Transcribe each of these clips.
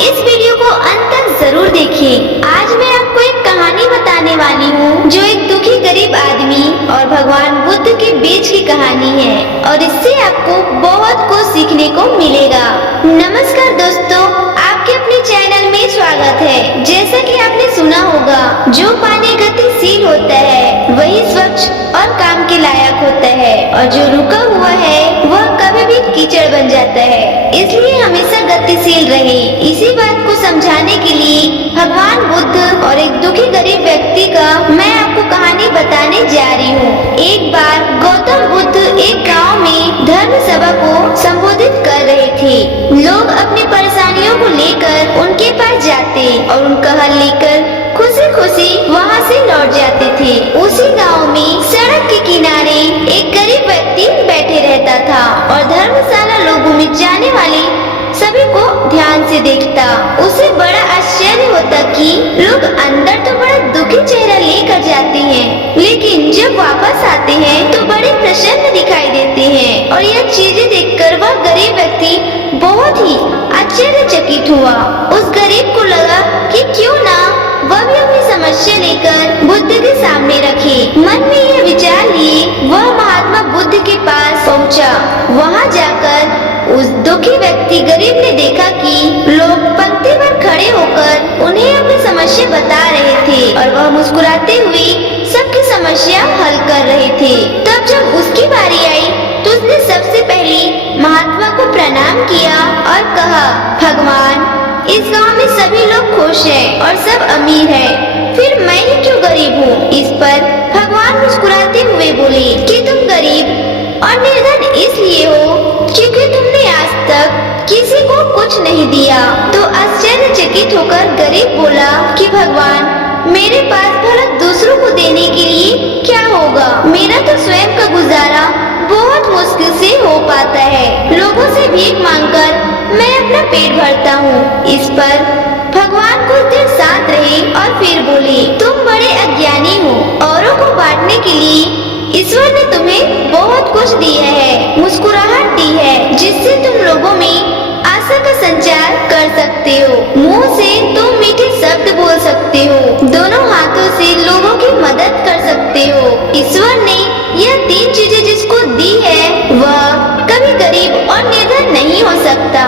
इस वीडियो को अंत तक जरूर देखें। आज मैं आपको एक कहानी बताने वाली हूँ जो एक दुखी गरीब आदमी और भगवान बुद्ध के बीच की कहानी है और इससे आपको बहुत कुछ सीखने को मिलेगा। नमस्कार दोस्तों, आपके अपने चैनल में स्वागत है। जैसा कि आपने सुना होगा, जो पानी गतिशील होता है वही स्वच्छ और काम के लायक होता है और जो रुका हुआ है वह कभी भी कीचड़ बन जाता है। इसलिए हमेशा गतिशील रहे। इसी बात को समझाने के लिए भगवान बुद्ध और एक दुखी गरीब व्यक्ति का मैं आपको कहानी बताने जा रही हूँ। एक बार गौतम बुद्ध एक गांव में धर्म सभा को संबोधित कर रहे थे। लोग अपनी परेशानियों को लेकर उनके पास जाते और उनका हल लेकर खुशी खुशी वहाँ से लौट जाते थे। उसी गांव में सड़क के किनारे एक गरीब व्यक्ति बैठे रहता था और धर्मशाला लोगों में जाने वाले सभी को ध्यान से देखता। उसे बड़ा आश्चर्य होता कि लोग अंदर तो बड़ा दुखी चेहरा लेकर जाते हैं, लेकिन जब वापस आते हैं तो बड़े प्रसन्न दिखाई देते हैं। और यह चीजें देखकर वह गरीब व्यक्ति बहुत ही आश्चर्यचकित हुआ। उस गरीब को लगा कि क्यों ना वह भी अपनी समस्या लेकर बुद्ध के सामने रखे। मन में यह विचार लिए वह महात्मा बुद्ध के पास पहुंचा। वहां जाकर उस दुखी व्यक्ति गरीब ने देखा कि लोग पंक्ति पर खड़े होकर उन्हें अपनी समस्या बता रहे थे और वह मुस्कुराते हुए सबकी समस्या हल कर रहे थे। तब जब उसकी बारी आई तो उसने सबसे पहले महात्मा को प्रणाम किया और कहा, भगवान, इस गांव में सभी लोग खुश हैं और सब अमीर हैं, फिर मैं ही क्यों गरीब हूँ। इस पर भगवान मुस्कुराते हुए बोले कि तुम गरीब और निर्धन इसलिए हो क्योंकि तुमने आज तक किसी को कुछ नहीं दिया। तो आश्चर्यचकित होकर गरीब बोला कि भगवान, मेरे पास भला दूसरों को देने के लिए क्या होगा। मेरा तो स्वयं का गुजारा बहुत मुश्किल से हो पाता है। लोगों से भीख मांगकर मैं अपना पेट भरता हूँ। इस पर भगवान कुछ देर शांत रहे और फिर बोले, तुम बड़े अज्ञानी हो। औरों को बांटने के लिए ईश्वर ने तुम्हें बहुत कुछ दिया है, मुस्कुराहट दी है, जिससे तुम लोगों में आशा का संचार कर सकते हो। मुंह से तुम मीठे शब्द बोल सकते हो, दोनों हाथों से लोगों की मदद कर सकते हो। ईश्वर ने यह तीन चीजें जिसको दी है वह कभी गरीब और निर्धन नहीं हो सकता।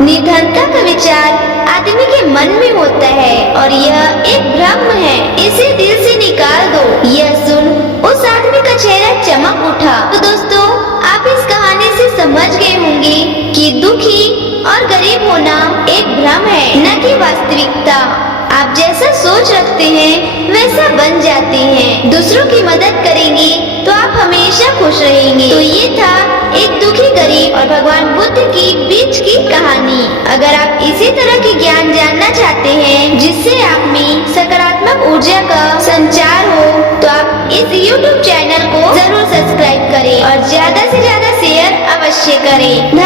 निर्धनता का विचार आदमी के मन में होता है और यह एक भ्रम है, इसे दिल से निकाल दो। यह सुन उस आदमी का चेहरा चमक उठा। तो दोस्तों, आप इस कहानी से समझ गए होंगे कि दुखी और गरीब होना एक भ्रम है, न कि वास्तविकता। आप जैसा सोच रखते हैं वैसा बन जाते हैं। दूसरों की मदद करेंगे तो आप हमेशा खुश रहेंगे। तो ये था एक दुखी गरीब और भगवान बुद्ध की बीच की कहानी। अगर आप इसी तरह के ज्ञान जानना चाहते हैं जिससे आप में सकारात्मक ऊर्जा का संचार हो तो आप इस YouTube चैनल को जरूर सब्सक्राइब करें और ज्यादा से ज्यादा शेयर अवश्य करें।